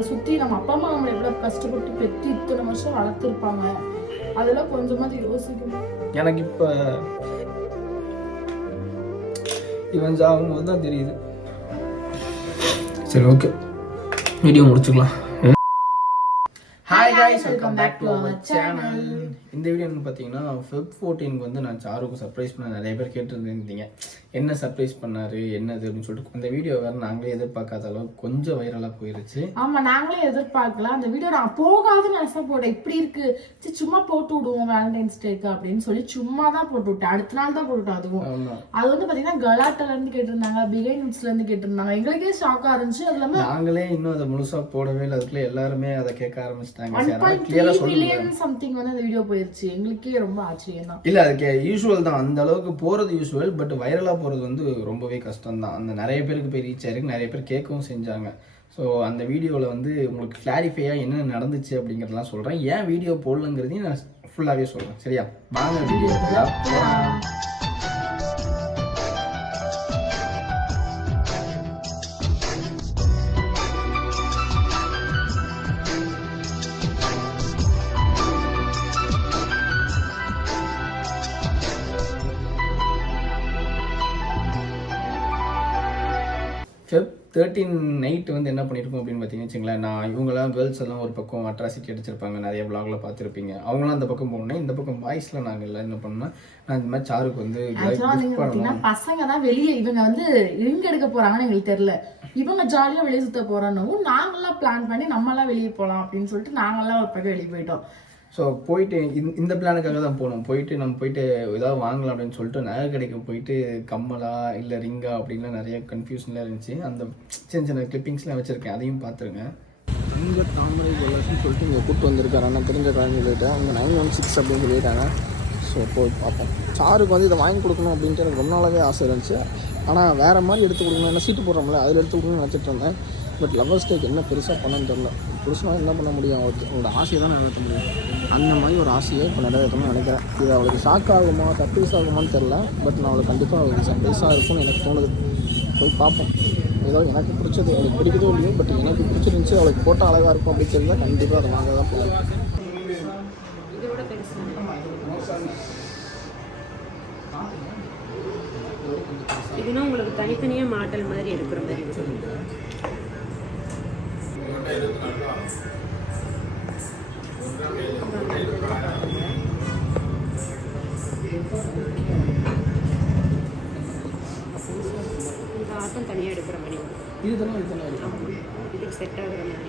நம்மளை சுற்றி நம்ம அப்பா அம்மா நம்மளை எவ்வளோ கஷ்டப்பட்டு பெற்று இத்தனை வருஷம் வளர்த்துருப்பாங்க. அதெல்லாம் கொஞ்சமாவது யோசிக்கணும். எனக்கு இப்போ இவன் சாகும்போது தான் தெரியுது. சரி ஓகே வீடியோ முடிச்சுக்கலாம். Hi guys welcome back to our channel இந்த வீடியோ என்ன பார்த்தீங்கன்னா ஃபெப் ஃபோர்டீனுக்கு வந்து நான் சாருக்கு சர்ப்ரைஸ் பண்ண நிறைய பேர் கேட்டுருந்தீங்க. என்ன சர்ப்ரைஸ் பண்ணாரு என்னது அப்படின்னு சொல்லிட்டு இந்த வீடியோ வேறு நாங்களே எதிர்பார்க்காத அளவுக்கு கொஞ்சம் வைரலாக போயிருச்சு. ஆமா நாங்களே எதிர்பார்க்கல. அந்த வீடியோ நான் போகாதுன்னு நினைச்சா போட்டேன் இப்படி இருக்கு. சும்மா போட்டு விடுவோம் வேலண்டைன்ஸ் டேக்கு அப்படின்னு சொல்லி சும்மா தான் போட்டு விட்டேன். அடுத்த நாள் தான் போட்டு விட்டேன் அதுவும். ஆமாம் அது வந்து பாத்தீங்கன்னா கலாட்டால இருந்து கேட்டிருந்தாங்க பிகைன்ஸ்ல இருந்து கேட்டிருந்தாங்க. எங்களுக்கே ஷாக்கா இருந்துச்சு. அது இல்லாம நாங்களே இன்னும் அதை முழுசாக போடவே இல்லை. அதுக்குள்ளே எல்லாருமே அதை கேட்க ஆரம்பிச்சிட்டாங்க. சம்திங் வந்து அந்த வீடியோ போயிருச்சு. எங்களுக்கே ரொம்ப ஆச்சரியம் தான் இல்ல அதுக்கு யூஸ்வல் தான். அந்த அளவுக்கு போறது யூஸ்வல் பட் வைரலா போறது வந்து ரொம்பவே கஷ்டம் தான் அந்த நிறைய பேருக்கு போய் ரீச் ஆயிருக்கு நிறைய பேர் கேட்கவும் செஞ்சாங்க. ஸோ அந்த வீடியோவில் வந்து உங்களுக்கு கிளாரிஃபையாக என்ன நடந்துச்சு அப்படிங்கிறதெல்லாம் சொல்கிறேன் ஏன் வீடியோ போடலங்கிறதையும் நான் ஃபுல்லாகவே சொல்கிறேன் சரியா? வாங்க வீடியோ தேர்ட்டீன் நைட் வந்து என்ன பண்ணியிருக்கோம் அப்படின்னு பார்த்தீங்கன்னு வச்சுங்களேன் நான் இவங்களாம் கேர்ள்ஸ் எல்லாம் ஒரு பக்கம் அட்ராசிட்டி அடிச்சிருப்பாங்க நிறைய vlogல பார்த்துருப்பீங்க. அவங்களாம் அந்த பக்கம் போனேன் இந்த பக்கம் பாய்ஸில் நாங்கள் எல்லாம் என்ன பண்ணோம் நான் இந்த மாதிரி சாருக்கு வந்து பசங்க தான் வெளியே இவங்க வந்து எங்க எடுக்க போறாங்கன்னு எங்களுக்கு தெரியல. இவங்க ஜாலியா வெளியே சுத்த போறான்னு நாங்கெல்லாம் பிளான் பண்ணி நம்மலாம் வெளியே போலாம் அப்படின்னு சொல்லிட்டு நாங்கெல்லாம் ஒரு பக்கம் வெளியே போயிட்டோம். ஸோ போயிட்டு இந்த- இந்த பிளானுக்காக தான் போனோம். போயிட்டு நம்ம போயிட்டு ஏதாவது வாங்கலாம் அப்படின்னு சொல்லிட்டு நகை கடைக்கு போயிட்டு கம்மலா இல்லை ரிங்கா அப்படின்லாம் நிறைய கன்ஃபியூஷன்லாம் இருந்துச்சு. அந்த சின்ன சின்ன கிளிப்பிங்ஸ்லாம் வச்சுருக்கேன். அதையும் பார்த்துருங்க. ரொம்ப தாமரை ஜுவல்லர்ஸ்னு சொல்லிட்டு இங்கே கூப்பிட்டு வந்திருக்காரு. ஆனால் தெரிஞ்ச கடைன்னு சொல்லிட்டு அவங்க நைன் ஒன் சிக்ஸ் அப்படின்னு சொல்லிட்டாங்க ஸோ போய் பார்ப்போம். சாருக்கு வந்து இதை வாங்கி கொடுக்கணும் அப்படின்ட்டு எனக்கு ரொம்ப நாளாகவே ஆசை இருந்துச்சு. ஆனால் வேறு மாதிரி எடுத்து கொடுக்கணும். என்ன சீட்டு போடுறோம்ல அதில் எடுத்து கொடுக்கணும்னு நினச்சிட்டு இருந்தேன். பட் லவர்ஸ் டேக் என்ன பெருசாக பண்ணணும்னு தெரில புருஷனாக என்ன பண்ண முடியும்? அவருக்கு அவங்களோட ஆசையை தான் நடத்த முடியும். அந்த மாதிரி ஒரு ஆசையை இப்போ நிறைவேற்றணும்னு நினைக்கிறேன். இது அவளுக்கு ஷாக் ஆகுமா சர்ப்ரைஸ் ஆகுமான்னு தெரில பட் நான் அவளுக்கு கண்டிப்பாக அவளுக்கு சர்ப்ரைஸாக இருக்கும்னு எனக்கு தோணுது. போய் பார்ப்போம். ஏதோ எனக்கு பிடிச்சது அவளுக்கு பிடிக்குதோ இல்லையோ பட் எனக்கு பிடிச்சிருந்துச்சு அவளுக்கு போட்டால் அழகாக இருக்கும் அப்படின்னு தெரிஞ்சால் கண்டிப்பாக அதை வாங்க தான் போகும் இதுனா உங்களுக்கு தனித்தனியாக மாடல் மாதிரி இருக்கிற மாதிரி ஆட்டம் தனியாக எடுக்கிற மாதிரி. இது தானே இது. இதுக்கு செட் ஆகுற மாதிரி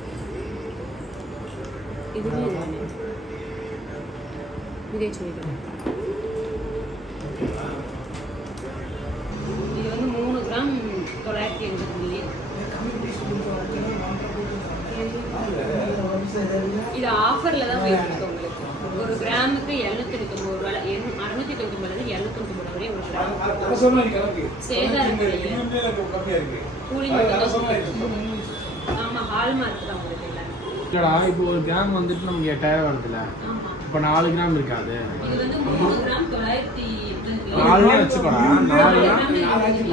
எல்லாமே இதே சொல்லிடுறேன் இது வந்து மூணு கிராம் தொள்ளாயிரத்தி எண்பது மில்லி இது ஆஃபரில் தான் போயிருக்கு உங்களுக்கு ஒரு கிராமுக்கு எழுநூத்தி தொண்ணூறு ரூபாய் அறுநூத்தி தொண்ணூறு எழுநூத்தி ரூபாய் வரை ஒரு கிராம் சேதாரம் கூலிங் ஆமா ஹால்மார்க் தான் உங்களுக்கு இல்லடா இப்போ ஒரு கிராம் வந்துட்டு நமக்கு எட்டாயிரம் வருதுல்ல? ஆமா. இப்போ நாலு கிராம் இருக்காது. நாலுனா வச்சுக்கோடா நாலுனா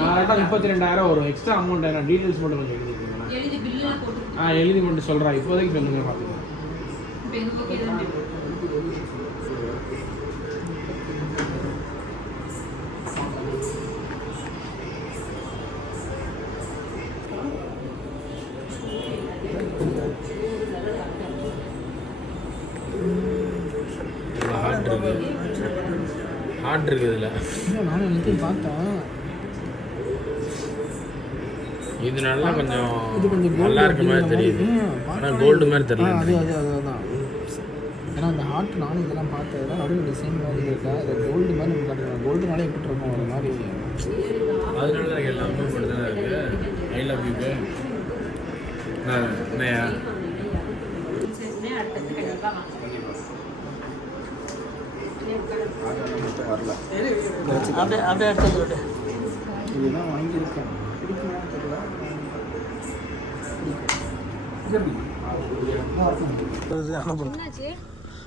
நாலுனா முப்பத்தி ரெண்டாயிரம் வரும். எக்ஸ்ட்ரா அமௌண்ட் நான் டீட்டெயில்ஸ் மட்டும் கொஞ்சம் எழுதிருக்கேன் எழுதி பில்லுல போட்டு ஆ எழுதி மட்டும் சொல்கிறேன் இப்போதைக்கு சொல்லுங்க பார்த்துக்கலாம் ஹார்ட் இருக்கு இதில் நானும் எல்லாத்தையும் பார்த்தேன். இது நல்லா கொஞ்சம் இது கொஞ்சம் நல்லா இருக்க மாதிரி தெரியுது. ஆனால் கோல்டு மாதிரி தெரியல அது அது அது அதான். ஏன்னா அந்த ஹார்ட் நானும் இதெல்லாம் பார்த்ததுலாம் நடுவில் டிசைன் மாதிரி இருக்கா? இது கோல்டு மாதிரி நம்ம காட்டுறோம் கோல்டுனாலே எப்படி இருக்கும் ஒரு மாதிரி. அதனால தான் எல்லாமே மட்டும் தான் ஐ லவ் யூக்கு என்னையா சரிண்ணே, அடுத்தது கண்டிப்பா வாங்க. வரல அப்படியே அப்படியே எடுத்து விட்டு இதுதான் வாங்கியிருக்கேன் தெரியல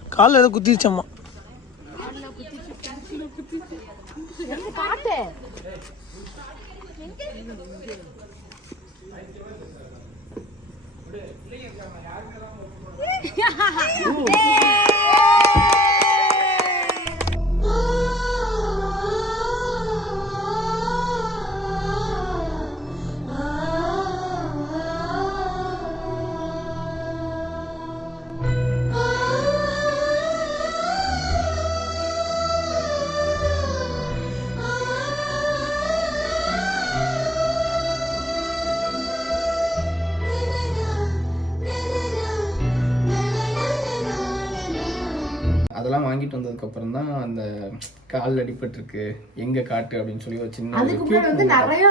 காலில் ஏதோ குத்திச்சம்மா பாட்டு அப்புறம் தான் அந்த கால் அடிபட்டிருக்கு. எங்க காட்டு அப்படின்னு சொல்லி ஒரு சின்ன அதுக்கு முன்னாடி வந்து. நிறைய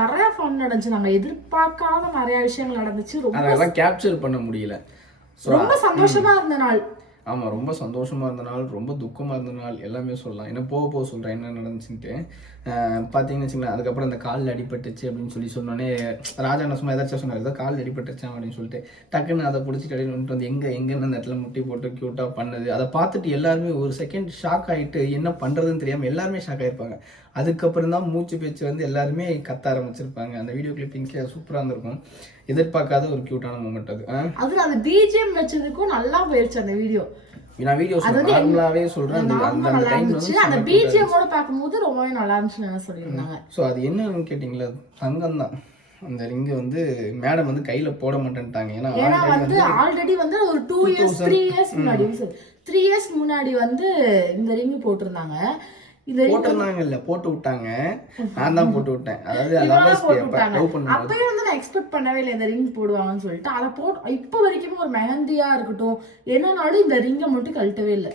நிறைய ஃபன் நடந்துச்சு. நாங்க எதிர்பார்க்காத நிறைய விஷயங்கள் நடந்துச்சு. ரொம்ப அதெல்லாம் கேப்சர் பண்ண முடியல. ரொம்ப சந்தோஷமா இருந்த நாள். ஆமாம் ரொம்ப சந்தோஷமாக இருந்த நாள் ரொம்ப துக்கமாக இருந்த நாள் எல்லாமே சொல்லலாம். ஏன்னா போக போக சொல்கிறேன் என்ன நடந்துச்சுன்ட்டு. பார்த்தீங்கன்னு வச்சுங்களேன் அதுக்கப்புறம் அந்த காலில் அடிபட்டுச்சு அப்படின்னு சொல்லி சொன்னோடனே ராஜா என்ன சும்மா ஏதாச்சும் சொன்னார் ஏதோ காலில் அடிபட்டுச்சான் அப்படின்னு சொல்லிட்டு டக்குன்னு அதை பிடிச்சிட்டு அப்படின்னு வந்து எங்கே எங்கன்னு அந்த இடத்துல முட்டி போட்டு க்யூட்டாக பண்ணது? அதை பார்த்துட்டு எல்லாருமே ஒரு செகண்ட் ஷாக் ஆகிட்டு என்ன பண்ணுறதுன்னு தெரியாமல் எல்லாருமே ஷாக் ஆகிருப்பாங்க அதுக்கப்புறம் தான் மூச்சு பேச்சு வந்து எல்லாருமே கத்த ஆரம்பிச்சிருப்பாங்க. அந்த வீடியோ கிளிப்பிங்ஸ்ல சூப்பராக இருந்திருக்கும். எதிர்பார்க்காத ஒரு க்யூட்டான மூமெண்ட் அது. ஆ? அதுல அந்த பிஜிஎம் வச்சதுக்கும் நல்லா போயிருச்சு அந்த வீடியோ நான் வீடியோ அது நார்மலாவே சொல்றேன். அந்த அந்த டைம்ல அந்த பிஜிஎம்மோட பார்க்கும்போது ரொம்பவே நல்லா இருந்துச்சுன்னு சொல்லியிருந்தாங்க. ஸோ அது என்னன்னு கேட்டிங்களா? தங்கம் தான் அந்த ரிங்கு வந்து மேடம் வந்து கையில போட மாட்டேன்ட்டாங்க. ஏன்னா வந்து ஆல்ரெடி வந்து ஒரு டூ இயர்ஸ் த்ரீ இயர்ஸ் முன்னாடி. த்ரீ இயர்ஸ் முன்னாடி வந்து இந்த ரிங் போட்டிருந்தாங்க. இந்த ring போட்டிருந்தாங்க இல்ல போட்டு விட்டாங்க. நான் தான் போட்டு விட்டேன். அதாவது அப்பயே வந்து நான் எக்ஸ்பெக்ட் பண்ணவே இல்லை இந்த ரிங் போடுவாங்கன்னு சொல்லிட்டு. அதை போட்டு இப்போ வரைக்குமே ஒரு மெஹந்தியா இருக்கட்டும் என்னன்னாலும் இந்த ரிங்கை மட்டும் கழட்டவே இல்லை.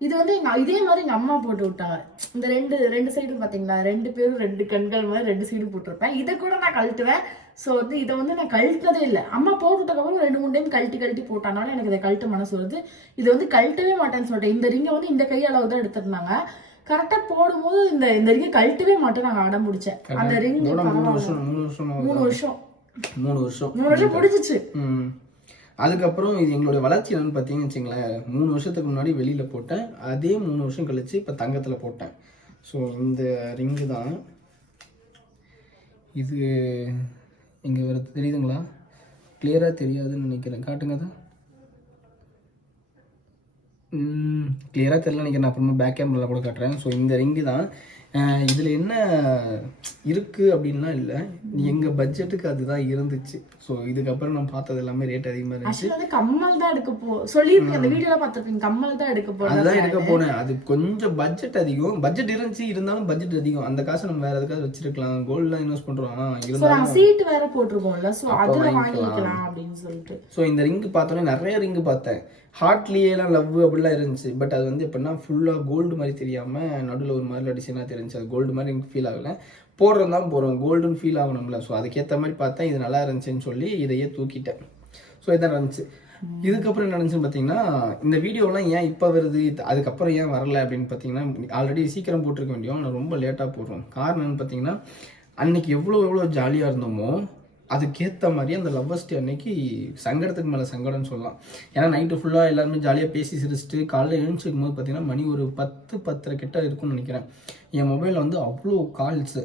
இது வந்து எங்க இதே மாதிரி எங்க அம்மா போட்டு விட்டாங்க. இந்த ரெண்டு ரெண்டு சைடு பாத்தீங்களா? ரெண்டு பேரும் ரெண்டு கண்கள் மாதிரி ரெண்டு சைடு போட்டிருப்பேன். இதை கூட நான் கழட்டுவேன். ஸோ வந்து இதை வந்து நான் கழட்டதே இல்லை. அம்மா போட்டுட்டக்கப்புறம் ரெண்டு மூணு டைம் கழட்டி கழட்டி போட்டானாலும் எனக்கு இதை கழட்ட மனசு வருது. இது வந்து கழட்டவே மாட்டேன்னு சொல்லிட்டேன். இந்த ரிங்கை வந்து இந்த கை அளவு தான் எடுத்திருந்தாங்க. கரெக்டாக போடும்போது இந்த இந்த ரிங்கை கழட்டவே மாட்டேன். நாங்கள் அடம் பிடிச்சேன் அந்த ரிங் மூணு வருஷம் மூணு வருஷம் மூணு வருஷம். மூணு வருஷம். மூணு வருஷம் முடிஞ்சிச்சு. ம். அதுக்கப்புறம் இது எங்களுடைய வளர்ச்சி என்னன்னு பார்த்தீங்கன்னு வச்சுங்களேன் மூணு வருஷத்துக்கு முன்னாடி வெளியில் போட்டேன். அதே மூணு வருஷம் கழிச்சு இப்போ தங்கத்தில் போட்டேன். ஸோ இந்த ரிங்கு தான். இது இங்கே வர தெரியுதுங்களா? கிளியராக தெரியாதுன்னு நினைக்கிறேன். காட்டுங்க தான் கிளியராக தெரியல நினைக்கிறேன். நான் அப்புறமா பேக் கேமராவில் கூட காட்டுறேன். ஸோ இந்த ரிங்கு தான். இதில் என்ன இருக்குது அப்படின்லாம் இல்லை. எங்கள் பட்ஜெட்டுக்கு அதுதான் இருந்துச்சு. ஸோ இதுக்கப்புறம் நான் பார்த்தது எல்லாமே ரேட் அதிகமாக இருந்துச்சு. கம்மல் தான் எடுக்க போ சொல்லியிருப்பீங்க அந்த வீடியோல பார்த்துருப்பீங்க. கம்மல் தான் எடுக்க போறதா அதுதான் எடுக்க போனேன். அது கொஞ்சம் பட்ஜெட் அதிகம். பட்ஜெட் இருந்துச்சு. இருந்தாலும் பட்ஜெட் அதிகம். அந்த காசை நம்ம வேற எதுக்காவது வச்சிருக்கலாம். கோல்ட்லாம் இன்வெஸ்ட் ஸோ இருந்தாலும் சீட் வேற போட்டிருக்கோம்ல. ஸோ அதுல. வாங்கிக்கலாம். அப்படின்னு சொல்லிட்டு. ஸோ இந்த ரிங்கு பார்த்தோன்னே நிறைய ரிங்கு பார்த்தேன். ஹார்ட்லேயேலாம் லவ் அப்படிலாம் இருந்துச்சு. பட் அது வந்து எப்படின்னா ஃபுல்லாக கோல்டு மாதிரி தெரியாமல் நடுவில் ஒரு மாதிரி டிசைனாக தெரிஞ்சு அது கோல்டு மாதிரி எனக்கு ஃபீல் ஆகலை. போடுறோம் தான் போகிறோம் கோல்டுன்னு ஃபீல் ஆகணும்ல. ஸோ அதுக்கேற்ற மாதிரி பார்த்தேன் இது நல்லா இருந்துச்சுன்னு சொல்லி இதையே தூக்கிட்டேன். ஸோ இதான் நடந்துச்சு. இதுக்கப்புறம் என்ன நடந்துச்சுன்னு பார்த்தீங்கன்னா இந்த வீடியோலாம் ஏன் இப்போ வருது? அதுக்கப்புறம் ஏன் வரல அப்படின்னு பார்த்தீங்கன்னா ஆல்ரெடி சீக்கிரம் போட்டிருக்க வேண்டியும் ரொம்ப லேட்டாக போடுறோம். காரணம் என்னன்னு பார்த்தீங்கன்னா அன்னைக்கு எவ்வளோ எவ்வளோ ஜாலியாக இருந்தோமோ அதுக்கேற்ற மாதிரி அந்த லவ்வர்ஸ் டே அன்னைக்கு சங்கடத்துக்கு மேலே சங்கடம்னு சொல்லலாம். ஏன்னா நைட்டு ஃபுல்லாக எல்லாருமே ஜாலியாக பேசி சிரிச்சிட்டு காலையில் எழுந்திருக்கும் போது பார்த்தீங்கன்னா மணி ஒரு பத்து பத்தரை கிட்ட இருக்கும்னு நினைக்கிறேன். என் மொபைலில் வந்து அவ்வளோ கால்ஸு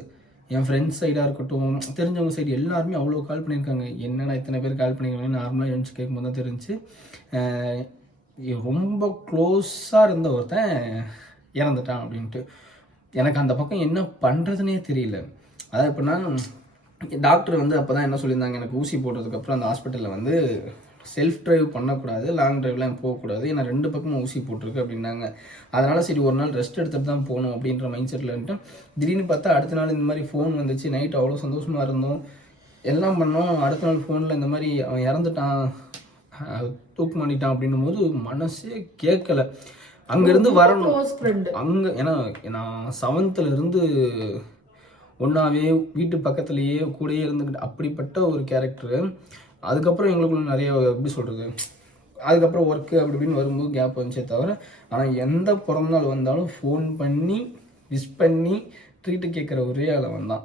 என் ஃப்ரெண்ட்ஸ் சைடாக இருக்கட்டும் தெரிஞ்சவங்க சைடு எல்லாருமே அவ்வளோ கால் பண்ணியிருக்காங்க. என்னடா இத்தனை பேர் கால் பண்ணியிருக்காங்கன்னு நார்மலாக எழுந்துச்சு கேட்கும்போது தான் தெரிஞ்சு. ரொம்ப க்ளோஸாக இருந்த ஒருத்தன் இறந்துட்டான் அப்படின்ட்டு. எனக்கு அந்த பக்கம் என்ன பண்ணுறதுனே தெரியல. அதாவது எப்படின்னா டாக்டர் வந்து அப்போ தான் என்ன சொல்லியிருந்தாங்க எனக்கு ஊசி போட்டதுக்கப்புறம் அந்த ஹாஸ்பிட்டலில் வந்து செல்ஃப் டிரைவ் பண்ணக்கூடாது லாங் டிரைவ்லாம் போகக்கூடாது ஏன்னா ரெண்டு பக்கமும் ஊசி போட்டிருக்கு அப்படின்னாங்க. அதனால சரி ஒரு நாள் ரெஸ்ட் எடுத்துட்டு தான் போகணும் அப்படின்ற மைண்ட் செட்டில் இருந்துட்டு திடீர்னு பார்த்தா அடுத்த நாள் இந்த மாதிரி ஃபோன் வந்துச்சு நைட் அவ்வளோ சந்தோஷமாக இருந்தோம். எல்லாம் பண்ணோம் அடுத்த நாள் ஃபோனில் இந்த மாதிரி அவன் இறந்துட்டான் தூக்கு மாட்டிட்டான் அப்படின்னும் போது மனசே கேட்கல. அங்கேருந்து வரணும். அங்கே ஏன்னா நான் செவன்த்தில் இருந்து ஒன்றாவே வீட்டு பக்கத்துலேயே கூடயே இருந்துக்கிட்டு அப்படிப்பட்ட ஒரு கேரக்டரு அதுக்கப்புறம் எங்களுக்குள்ள நிறைய எப்படி சொல்கிறது அதுக்கப்புறம் ஒர்க்கு அப்படி இப்படின்னு வரும்போது கேப் வந்துச்சே தவிர ஆனால் எந்த பிறந்தநாள் வந்தாலும் ஃபோன் பண்ணி விஷ் பண்ணி ட்ரீட்டு கேட்குற ஒரே அளவன் தான்.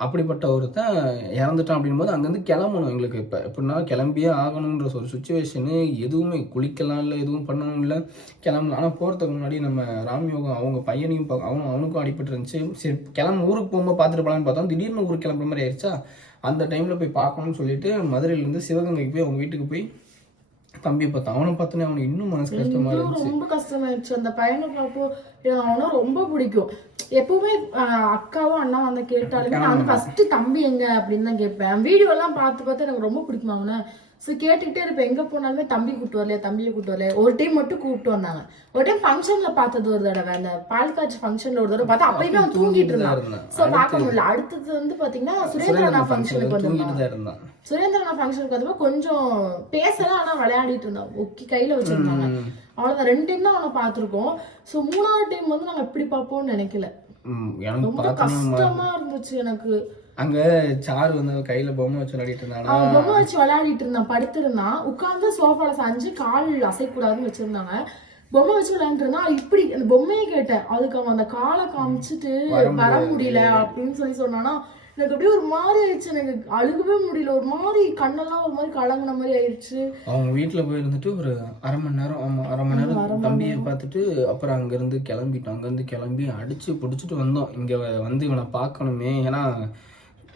அப்படிப்பட்ட ஒருத்தன் இறந்துட்டான் அப்படின்போது அங்கேருந்து கிளம்பணும் எங்களுக்கு. இப்போ எப்படின்னா கிளம்பியே ஆகணுன்ற ஒரு சுச்சுவேஷனு எதுவுமே குளிக்கலாம் இல்லை எதுவும் பண்ணவும் இல்லை. கிளம்பலாம் ஆனால் போகிறதுக்கு முன்னாடி நம்ம ராம்யோகம் அவங்க பையனையும் பா- அவன் அவனுக்கும் அடிபட்டு இருந்துச்சு. சரி கிளம்ப ஊருக்கு போகும்போது பார்த்துட்டு போகலான்னு பார்த்தோம். திடீர்னு ஊருக்கு கிளம்புற மாதிரி ஆயிடுச்சா அந்த டைமில் போய் பார்க்கணும்னு சொல்லிட்டு மதுரையிலேருந்து சிவகங்கைக்கு போய் அவங்க வீட்டுக்கு போய் தம்பியை பார்த்தோம். அவனை பார்த்தோன்னே அவனுக்கு இன்னும் மனசு இன்னும் இருந்துச்சு. ரொம்ப கஷ்டமாயிடுச்சு அந்த பையனை பார்ப்போ எனக்கு அவனை ரொம்ப பிடிக்கும். எப்பவுமே அக்காவும் அண்ணா வந்து கேட்டாலுமே நான் வந்து ஃபர்ஸ்ட் தம்பி எங்க அப்படின்னு தான் கேட்பேன். வீடியோ எல்லாம் பார்த்து பார்த்து எனக்கு ரொம்ப பிடிக்கும் அவனை? ஸோ கேட்டுக்கிட்டே இருப்பேன். எங்க போனாலுமே தம்பி கூட்டு வரலையா தம்பியை கூட்டு வரலையா? ஒரு டைம் மட்டும் கூப்பிட்டு வந்தாங்க. ஒரு டைம் ஃபங்க்ஷன்ல பார்த்தது ஒரு தடவை. அந்த பால் காய்ச்சி ஃபங்க்ஷன்ல ஒரு தடவை பார்த்தா அப்பயுமே அவன் தூங்கிட்டு இருந்தான். ஸோ பார்க்க முடியல. அடுத்தது வந்து பாத்தீங்கன்னா சுரேந்திரனா ஃபங்க்ஷனுக்கு இருந்தான். சுரேந்திரனா ஃபங்க்ஷனுக்கு வந்தப்போ கொஞ்சம் பேசலாம் ஆனா விளையாடிட்டு இருந்தான். ஒக்கி கையில வச்சிருந்தாங்க. அவ்வளவுதான். ரெண்டு டைம் தான் அவனை பார்த்திருக்கோம். ஸோ மூணாவது டைம் வந்து நாங்க எப்படி பார்ப்போம்னு நினைக்கல. எனக்கு கஷ்டமா இருந்துச்சு எனக்கு. அங்க சாரு வந்து கையில பொம்மை வச்சு விளையாடிட்டு இருந்தானா அவன் பொம்மை வச்சு விளையாடிட்டு இருந்தான் படுத்திருந்தான் உட்கார்ந்து சோஃபால சாஞ்சு கால் அசைக்கூடாதுன்னு வச்சிருந்தாங்க. பொம்மை வச்சு விளையாண்டு இருந்தான் இப்படி அந்த பொம்மையை கேட்டேன். அதுக்கு அவன் அந்த காலை காமிச்சிட்டு வர முடியல அப்படின்னு சொல்லி சொன்னானா எனக்கு அப்படியே ஒரு மாதிரி ஆயிடுச்சு. எனக்கு அழுகவே முடியல. ஒரு மாதிரி கண்ணெல்லாம் ஒரு மாதிரி கலங்கின மாதிரி ஆயிடுச்சு. அவங்க வீட்டில் போய் இருந்துட்டு ஒரு அரை மணி நேரம் ஆமா அரை மணி நேரம் தம்பியை பார்த்துட்டு அப்புறம் அங்கேருந்து கிளம்பிட்டோம். அங்கேருந்து கிளம்பி அடிச்சு பிடிச்சிட்டு வந்தோம். இங்கே வந்து இவனை பார்க்கணுமே. ஏன்னா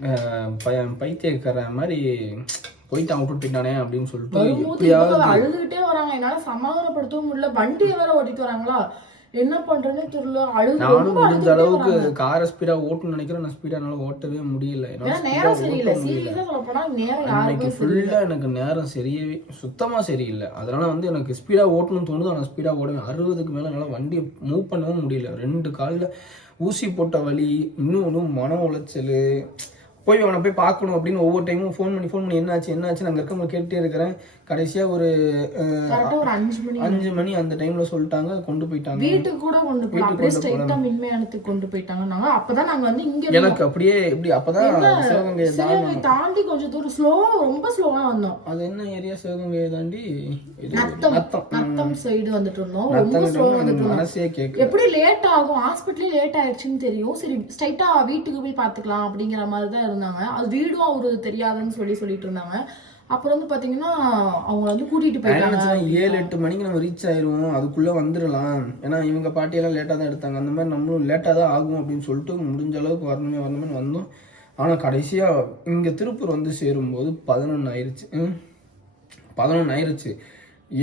அஹ், பையன் பைத்தியக்காரன் மாதிரி போயிட்டான் விட்டுட்டு போயிட்டானே அப்படின்னு சொல்லிட்டு அழுதுகிட்டே வராங்க. என்னால சமாதானப்படுத்தவும் முடியல. வண்டியை வேற ஓட்டிட்டு வராங்களா? என்ன பண்றேன்னே தெரியல. அழுது நானும் முடிஞ்ச அளவுக்கு. காரை ஸ்பீடாக ஓட்டணும்னு நினைக்கிறேன். நான் என்னால் ஓட்டவே முடியல. நேரம் சரியில்லை. சீரியஸா சொல்ல போனா நேரம் ஃபுல்லாக எனக்கு நேரம் சரியவே சுத்தமாக சரியில்லை. அதனால வந்து எனக்கு ஸ்பீடாக ஓட்டணும்னு தோணுது. ஆனால் ஸ்பீடாக ஓடுவேன் அறுபதுக்கு மேலே என்னால் வண்டியை மூவ் பண்ணவும் முடியல. ரெண்டு காலில் ஊசி போட்ட வலி இன்னொன்று மன உளைச்சல் போய் அவனை போய் பார்க்கணும் அப்படின்னு ஒவ்வொரு டைமும் ஃபோன் பண்ணி ஃபோன் பண்ணி என்னாச்சு என்னாச்சு நாங்கள் இருக்கவங்க கேட்டுட்டே இருக்கிறேன். கடைசியாக ஒரு அஞ்சு மணி. அந்த டைமில் சொல்லிட்டாங்க கொண்டு போயிட்டாங்க. வீட்டுக்கு கூட கொண்டு போய் வீட்டுக்கு அப்படியே கொண்டு ஸ்ட்ரைட்டா மின்மயானத்துக்கு கொண்டு போயிட்டாங்க. நாங்க அப்பதான் நாங்க வந்து இங்க. எனக்கு அப்படியே இப்படி அப்பதான் சிவகங்கை சிவகங்கை தாண்டி கொஞ்சம் தூரம் ஸ்லோ ரொம்ப ஸ்லோவா வந்தோம். அது என்ன ஏரியா சிவகங்கையை தாண்டி? நத்தம். நத்தம். சைடு வந்துட்டு இருந்தோம். ரொம்ப நத்தம் ஸ்லோ கிட்ட வந்துட்டு இருந்தோம். எப்படி லேட் ஆகும்? ஹாஸ்பிட்டலே லேட் ஆயிடுச்சுன்னு தெரியும். சரி ஸ்ட்ரைட்டா வீட்டுக்கு போய் பார்த்துக்கலாம் அப்படிங்கிற மாதிரி தான் இருந்தாங்க. அது வீடும் அவரு தெரியாதுன்னு சொல்லி சொல்லிட்டு இருந்தாங்க. அப்புறம் வந்து பாத்தீங்கன்னா அவங்க வந்து கூட்டிட்டு போயிட்டாங்க. ஏழு எட்டு மணிக்கு நம்ம ரீச் ஆயிருவோம். அதுக்குள்ள வந்துடலாம். ஏன்னா இவங்க பாட்டியெல்லாம் லேட்டாக தான் எடுத்தாங்க. அந்த மாதிரி நம்மளும் லேட்டாக தான் ஆகும் அப்படின்னு சொல்லிட்டு முடிஞ்ச அளவுக்கு வரணுமே வரணுமே வந்தோம். ஆனால் கடைசியாக இங்கே திருப்பூர் வந்து சேரும்போது பதினொன்று ஆயிருச்சு. ம் பதினொன்று ஆயிருச்சு.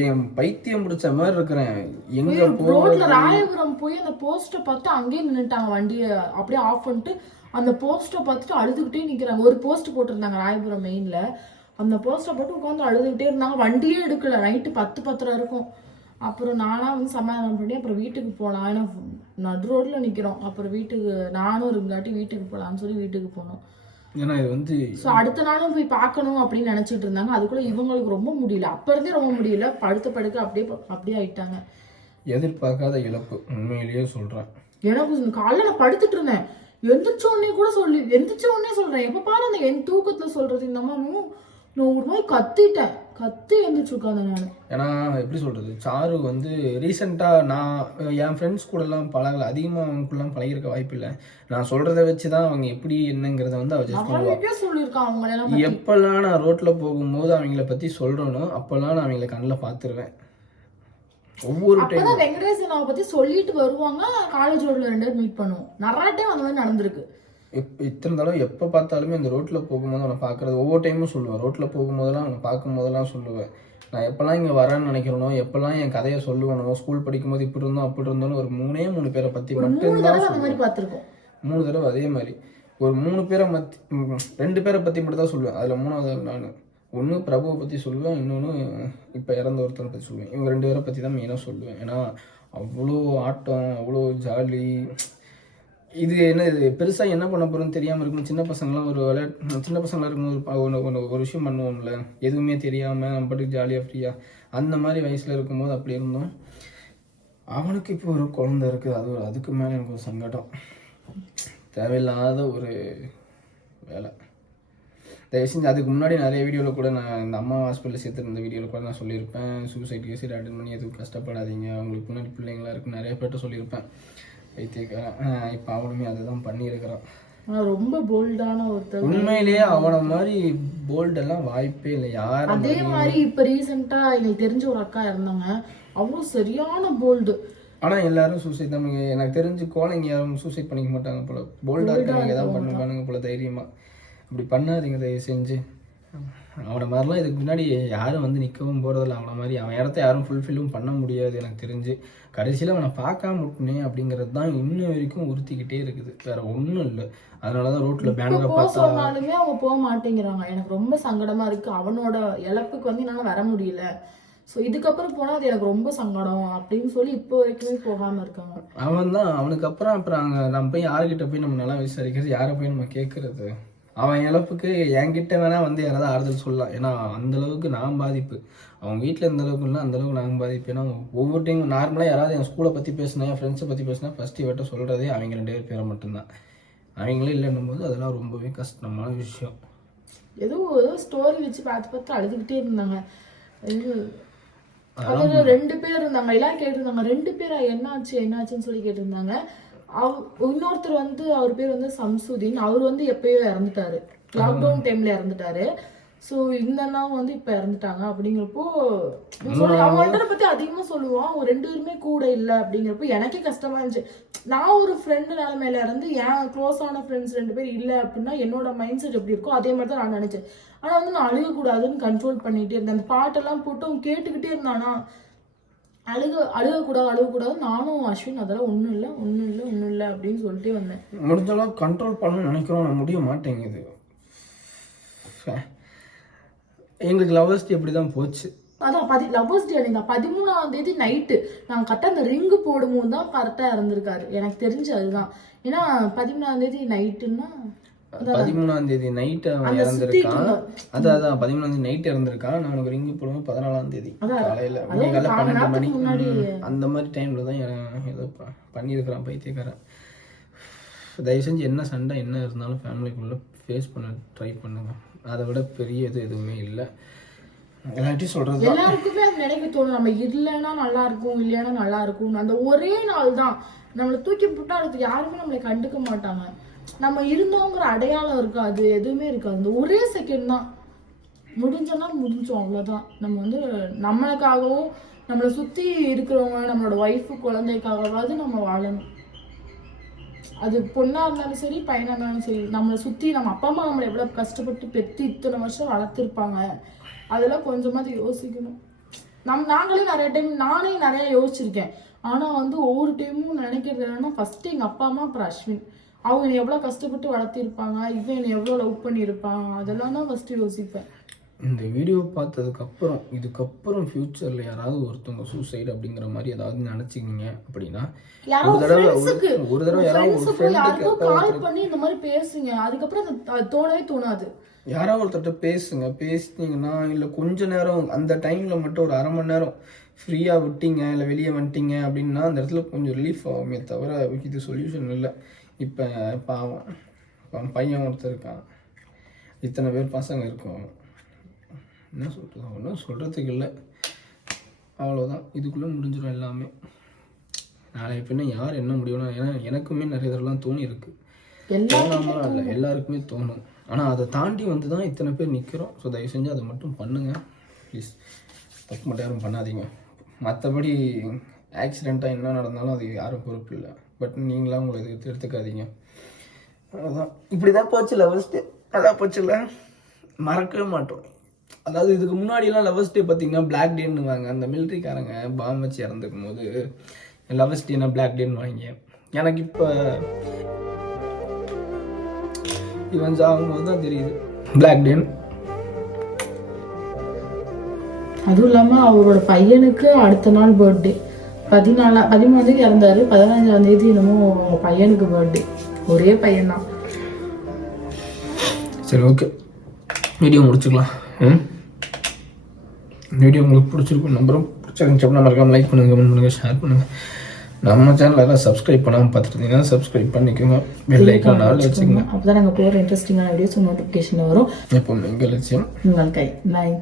என் பைத்தியம் பிடிச்ச மாதிரி இருக்கிறேன். எங்க போகிறது ராயபுரம் போய் அந்த போஸ்டை பார்த்து அங்கேயே நின்னுட்டாங்க வண்டியை. அப்படியே ஆஃப் பண்ணிட்டு அந்த போஸ்டை பார்த்துட்டு அழுதுகிட்டே நிக்கிறாங்க. ஒரு போஸ்ட் போட்டிருந்தாங்க ராயபுரம் மெயின்ல அந்த போஸ்டை போட்டு உட்காந்து அழுதுகிட்டே இருந்தாங்க. வண்டியே எடுக்கல. நைட்டு பத்து பத்தரை இருக்கும். அப்புறம் நானா வந்து சமாதானம் பண்ணி அப்புறம் வீட்டுக்கு போகலாம் ஏன்னா நடு ரோட்ல நிக்கிறோம். அப்புறம் வீட்டுக்கு நானும் இருங்காட்டி வீட்டுக்கு போகலான்னு சொல்லி வீட்டுக்கு போனோம். ஏன்னா இது வந்து ஸோ அடுத்த நாளும் போய் பார்க்கணும் அப்படின்னு நினைச்சிட்டு இருந்தாங்க. அதுக்குள்ள இவங்களுக்கு ரொம்ப முடியல. அப்ப இருந்தே ரொம்ப முடியல. படுத்த படுக்க அப்படியே அப்படியே ஆயிட்டாங்க. எதிர்பார்க்காத இழப்பு. உண்மையிலேயே சொல்கிறேன் எனக்கு நான் படுத்துட்டு இருந்தேன். எந்திரிச்ச உடனே கூட சொல்லி எந்திரிச்ச உடனே சொல்றேன். எப்ப பாரு அந்த என் தூக்கத்துல சொல்றது இந்த அம்மா நான் ஒரு மாதிரி கத்திட்டேன். கத்தி எந்திரிச்சு உட்காந்தேன் நான். ஏன்னா எப்படி சொல்கிறது சாரு வந்து ரீசெண்டாக நான் என் ஃப்ரெண்ட்ஸ் கூடலாம் பழகல. அதிகமாக அவங்க கூடலாம் பழகிருக்க வாய்ப்பு இல்லை நான் சொல்கிறத வச்சு தான் அவங்க எப்படி என்னங்கிறத வந்து அவ ஜஸ்ட் பத்தி. எப்பெல்லாம் நான் ரோட்டில் போகும்போது அவங்கள பற்றி சொல்கிறேனோ அப்போல்லாம் நான் அவங்கள கண்ணில் பார்த்துருவேன் ஒவ்வொரு டைம் அப்பதான் வெங்கடேசன் அவ பத்தி சொல்லிட்டு வருவாங்க காலேஜ் ரோட்ல ரெண்டு பேரும் மீட் பண்ணுவோம். நிறைய டைம் அந்த மாதிரி நடந்திருக்கு. இத்தனை தடவை எப்போ பார்த்தாலுமே அந்த ரோட்டில் போகும்போது அவனை பார்க்குறது ஒவ்வொரு டைமும் சொல்லுவேன் ரோட்டில் போகும்போதெல்லாம் அவனை பார்க்கும் போதெல்லாம் சொல்லுவேன் நான் எப்போல்லாம் இங்கே வரேன்னு நினைக்கிறனோ எப்போல்லாம் என் கதையை சொல்லுவேனோ ஸ்கூல் படிக்கும்போது இப்படி இருந்தோம் அப்படி இருந்தோம்னு ஒரு மூணே மூணு பேரை பற்றி மட்டும்தான் பார்த்திருக்கோம். மூணு தடவை அதே மாதிரி. ஒரு மூணு பேரை மத்தி ரெண்டு பேரை பற்றி மட்டும் தான் சொல்லுவேன். அதில் மூணாவது நான். ஒன்று பிரபுவை பற்றி சொல்லுவேன் இன்னொன்று இப்போ இறந்த ஒருத்தரை பற்றி சொல்லுவேன். இவங்க ரெண்டு பேரை பற்றி தான் மெயினாக சொல்லுவேன். ஏன்னா அவ்வளோ ஆட்டம் அவ்வளோ ஜாலி. இது என்ன இது பெருசாக என்ன பண்ண போகிறோன்னு தெரியாமல் இருக்கும் சின்ன பசங்களாம் ஒரு விளையாட்டு சின்ன பசங்களாக இருக்கும்போது ஒரு ஒன்று ஒன்று ஒரு விஷயம் பண்ணுவோம்ல. எதுவுமே தெரியாமல் நம்ம பாட்டுக்கு ஜாலியாக ஃப்ரீயாக அந்த மாதிரி வயசில் இருக்கும்போது அப்படி இருந்தோம். அவனுக்கு இப்போ ஒரு குழந்த இருக்குது அது ஒரு அதுக்கு மேலே எனக்கு ஒரு சங்கடம். தேவையில்லாத ஒரு வேலை. தயவு செஞ்சு அதுக்கு முன்னாடி நிறைய வீடியோவில் கூட நான் இந்த அம்மா ஹாஸ்பிட்டலில் சேர்த்துருந்த வீடியோவில் கூட நான் சொல்லியிருப்பேன். சூசைட் கேஸ் அட்டன் பண்ணி எதுவும் கஷ்டப்படாதீங்க. அவங்களுக்கு முன்னாடி பிள்ளைங்களா இருக்கு நிறைய பேர்ட்ட சொல்லியிருப்பேன். வைத்தியக்காரன் இப்போ அவனுமே அதுதான் பண்ணியிருக்கிறான் ஆனா ரொம்ப போல்டான ஒருத்தர் உண்மையிலேயே அவனை மாதிரி போல்டெல்லாம் வாய்ப்பே இல்லை. யாரும் அதே மாதிரி? இப்ப ரீசெண்டா எங்களுக்கு தெரிஞ்ச ஒரு அக்கா இருந்தாங்க அவ்வளவு சரியான போல்டு ஆனால் எல்லாரும் சூசைட் தான். எனக்கு தெரிஞ்சு கோழைங்க யாரும் சூசைட் பண்ணிக்க மாட்டாங்க போல. போல்டாக இருக்கவங்க ஏதாவது பண்ண பண்ணுங்க போல தைரியமா. இப்படி பண்ணாதீங்க தயவு செஞ்சு. அவனை மாதிரிலாம் இதுக்கு முன்னாடி யாரும் வந்து நிற்கவும் போகிறதில்ல அவனை மாதிரி அவன் இடத்த யாரும் ஃபுல்ஃபில்லும் பண்ண முடியாது எனக்கு தெரிஞ்சு. கடைசியில் அவனை பார்க்காம விட்டுனே அப்படிங்கிறது தான் இன்னும் வரைக்கும் உறுத்திக்கிட்டே இருக்குது. வேற ஒன்றும் இல்லை. அதனால தான் ரோட்டில் பேனரை பார்த்தா சொன்னாலுமே அவங்க போக மாட்டேங்கிறாங்க. எனக்கு ரொம்ப சங்கடமா இருக்கு. அவனோட இழப்புக்கு வந்து என்னால வர முடியல. சோ இதுக்கப்புறம் போனா அது எனக்கு ரொம்ப சங்கடம் அப்படின்னு சொல்லி இப்போ வரைக்குமே போகாம இருக்காங்க. அவன் தான் அவனுக்கு அப்புறம் அப்புறம் அங்கே நம்ம போய் யாருக்கிட்ட போய் நம்ம நல்லா விசாரிக்கிறது யாரை போய் நம்ம கேட்கறது அவன் இழப்புக்கு என்கிட்ட வேணா வந்து யாராவது ஆறுதல் சொல்லலாம் ஏன்னா அந்த அளவுக்கு நான் பாதிப்பு. அவன் வீட்டில் எந்த அளவுக்கு இல்லை அந்த அளவுக்கு நான் பாதிப்பு. ஏன்னா ஒவ்வொரு டைம் நார்மலாக யாராவது என் ஸ்கூலை பற்றி பேசினேன் என் ஃப்ரெண்ட்ஸை பற்றி பேசினா ஃபஸ்ட்டு இவட்ட சொல்கிறதே அவங்க ரெண்டு பேர் பேரை மட்டும்தான். அவங்களே இல்லைன்னும் போது அதெல்லாம் ரொம்பவே கஷ்டமான விஷயம். ஏதோ ஏதோ ஸ்டோரி வச்சு பார்த்து பார்த்து அழுதுகிட்டே இருந்தாங்க. அதுல ரெண்டு பேர் இருந்தாங்க. எல்லாம் கேட்டிருந்தாங்க. ரெண்டு பேரா என்னாச்சு என்னாச்சுன்னு சொல்லி கேட்டிருந்தாங்க. அவ இன்னொருத்தர் வந்து அவர் பேர் வந்து சம்சுதீன். அவர் வந்து எப்பயோ இறந்துட்டாரு. லாக்டவுன் டைம்ல இறந்துட்டாரு. சோ இந்த அண்ணா வந்து இப்ப இறந்துட்டாங்க அப்படிங்கிறப்போ அவங்கள்ட்ட பத்தி அதிகமா சொல்லுவான் அவங்க ரெண்டு பேருமே கூட இல்ல அப்படிங்கிறப்போ எனக்கே கஷ்டமா இருந்துச்சு. நான் ஒரு ஃப்ரெண்டு நிலைமையில இருந்து என் க்ளோஸான ஃப்ரெண்ட்ஸ் ரெண்டு பேர் இல்ல அப்படின்னா என்னோட மைண்ட் செட் எப்படி இருக்கோ அதே மாதிரி தான் நான் நினைச்சேன். ஆனா வந்து நான் அழுகக்கூடாதுன்னு கண்ட்ரோல் பண்ணிட்டே இருந்தேன். அந்த பாட்டெல்லாம் போட்டு அவன் கேட்டுக்கிட்டே இருந்தானா அழுக அழுகக்கூடாது அழுகக்கூடாது. நானும் அஸ்வின் அதெல்லாம் ஒன்றும் இல்லை ஒன்றும் இல்லை ஒன்றும் இல்லை அப்படின்னு சொல்லிட்டே வந்தேன். முடிஞ்ச அளவுக்கு கண்ட்ரோல் பண்ணணும்னு நினைக்கிறோம். நான் முடிய மாட்டேங்குது. எங்களுக்கு லவர்ஸ்டி அப்படி தான் போச்சு? அதான் பதி லவ்வர்ஸ் டே அன்னைக்கு பதிமூணாம் தேதி நைட்டு நாங்கள் கரெக்டாக அந்த ரிங்கு போடும்போது தான் கரெக்டாக இறந்துருக்காரு. எனக்கு தெரிஞ்சு அதுதான். ஏன்னா பதிமூணாம் தேதி நைட்டுன்னா பதிமூணாம் தேதி நைட்டு அவன் இறந்துருக்கான். அதான் அதான் பதிமூணாம் தேதி நைட் இறந்துருக்கான். நான் உனக்கு ரிங்கு போடுவோம் பதினாலாம் தேதி. காலையில அதான் விடிய காலைல கால் மணி பன்னெண்டு மணி அந்த மாதிரி டைம்ல தான் ஏதோ பண்ணியிருக்கிறான் பைத்தியக்காரன். தயவு செஞ்சு என்ன சண்டை என்ன இருந்தாலும் ஃபேமிலிக்குள்ள ஃபேஸ் பண்ண ட்ரை பண்ணுங்க. அதை விட பெரிய இது எதுவுமே இல்லை. எல்லார்ட்டையும் சொல்றது எல்லாருக்குமே அது நினைக்க தோணும். நம்ம இல்லைன்னா நல்லா இருக்கும் இல்லைன்னா நல்லா இருக்கும் அந்த ஒரே நாள் தான் நம்மளை தூக்கி போட்டா அதுக்கு யாருமே நம்மளை கண்டுக்க மாட்டாங்க. நம்ம இருந்தோங்கிற அடையாளம் இருக்காது எதுவுமே இருக்காது. இந்த ஒரே செகண்ட் தான். முடிஞ்சோன்னா முடிஞ்சோம் அவ்வளோதான் நம்ம வந்து நம்மளுக்காகவும் நம்மளை சுற்றி இருக்கிறவங்க நம்மளோட ஒய்ஃபு குழந்தைக்காகவாவது நம்ம வாழணும். அது பொண்ணா இருந்தாலும் சரி பையனா இருந்தாலும் சரி நம்மளை சுற்றி நம்ம அப்பா அம்மா நம்மளை எவ்வளோ கஷ்டப்பட்டு பெற்று இத்தனை வருஷம் வளர்த்துருப்பாங்க. அதெல்லாம் கொஞ்சமாவது யோசிக்கணும். நம் நாங்களே நிறைய டைம் நானே நிறைய யோசிச்சிருக்கேன். ஆனால் வந்து ஒவ்வொரு டைமும் நினைக்கிறது என்னன்னா ஃபஸ்ட்டு எங்கள் அப்பா அம்மா அப்புறம் அஸ்வின். அவங்க என்னை எவ்வளோ கஷ்டப்பட்டு வளர்த்திருப்பாங்க இவன் என்னை எவ்வளோ லவ் பண்ணியிருப்பாங்க அதெல்லாம் தான் ஃபஸ்ட்டு யோசிப்பேன். இந்த வீடியோ பார்த்ததுக்கு அப்புறம் இதுக்கப்புறம் ஃபியூச்சர்ல யாராவது ஒருத்தவங்க சூசைடு அப்படிங்கிற மாதிரி ஏதாவது நினைச்சிக்கிங்க அப்படின்னா ஒரு தடவை ஒரு- தடவை யாராவது கால் பண்ணி இந்த மாதிரி பேசுங்க. அதுக்கப்புறம் அது அது தோணவே தோணாது. யாராவது ஒருத்தர்கிட்ட பேசுங்க. பேசுனீங்கன்னா இல்லை கொஞ்ச நேரம் அந்த டைமில் மட்டும் ஒரு அரை மணி நேரம் ஃப்ரீயாக விட்டீங்க இல்லை வெளியே வந்துட்டீங்க அப்படின்னா அந்த இடத்துல கொஞ்சம் ரிலீஃப் ஆகுமே தவிர இது சொல்யூஷன் இல்லை. இப்போ பாவம். அவன் பையன் ஒருத்தர் இருக்கான். இத்தனை பேர் பசங்க இருக்கோம். என்ன சொல்கிறது ஒன்றும் சொல்கிறதுக்கு இல்லை. அவ்வளோதான் இதுக்குள்ளே முடிஞ்சிடும் எல்லாமே. நாளைய பின்ன யார் என்ன முடியும்னா ஏன்னா எனக்குமே நிறைய தடவைலாம் தோணி இருக்கு. தோணாமலாம் இல்லை. எல்லாருக்குமே தோணும். ஆனால் அதை தாண்டி வந்து தான் இத்தனை பேர் நிற்கிறோம் ஸோ தயவு செஞ்சு அதை மட்டும் பண்ணுங்க. ப்ளீஸ் தப்பு மட்டும் யாரும் பண்ணாதீங்க. மற்றபடி ஆக்சிடெண்ட்டாக என்ன நடந்தாலும் அது யாரும் பொறுப்பு இல்லை. பட் நீங்களாம் உங்களை இது எடுத்துக்காதீங்க. அவ்வளோதான் இப்படி தான் போச்சு லவர்ஸ் டே அதான் போச்சுல்ல. மறக்கவே மாட்டோம். அதாவது இதுக்கு முன்னாடிலாம் லவர்ஸ் டே பார்த்தீங்கன்னா பிளாக் டேன்னுவாங்க அந்த மிலிட்ரிக்காரங்க பாம் வச்சு இறந்துக்கும் போது லவர்ஸ் டேனா பிளாக் டேன்னு வாங்க எனக்கு இப்போ இவன் சாகும்போது தான் தெரியுது. பிளாக் டேன் அதுவும் இல்லாம அவரோட பையனுக்கு அடுத்த நாள் பர்த்டே பதினாலா பதிமூணாம் தேதி இறந்தாரு. பதினஞ்சாம் தேதி என்னமோ அவங்க பையனுக்கு பர்த்டே ஒரே பையன் தான் சரி ஓகே வீடியோ முடிச்சுக்கலாம். ம்? வீடியோ உங்களுக்கு பிடிச்சிருக்கும் நம்புறோம் பிடிச்சிருந்துச்சு அப்படின்னா மறக்காம லைக் பண்ணுங்க கமெண்ட் பண்ணுங்க ஷேர் பண்ணுங்க. நம்ம சேனல் எல்லாம் சப்ஸ்கிரைப் பண்ணாமல் பார்த்துட்டு இருந்தீங்கன்னா சப்ஸ்கிரைப் பண்ணிக்கோங்க. பெல் ஐக்கான் நாள் வச்சுக்கோங்க. அப்பதான் நாங்கள் போகிற இன்ட்ரெஸ்டிங்கான வீடியோஸ் நோட்டிஃபிகேஷன் வரும். எப்போ எங்கள் லட்சியம். உங்கள் கை. பாய்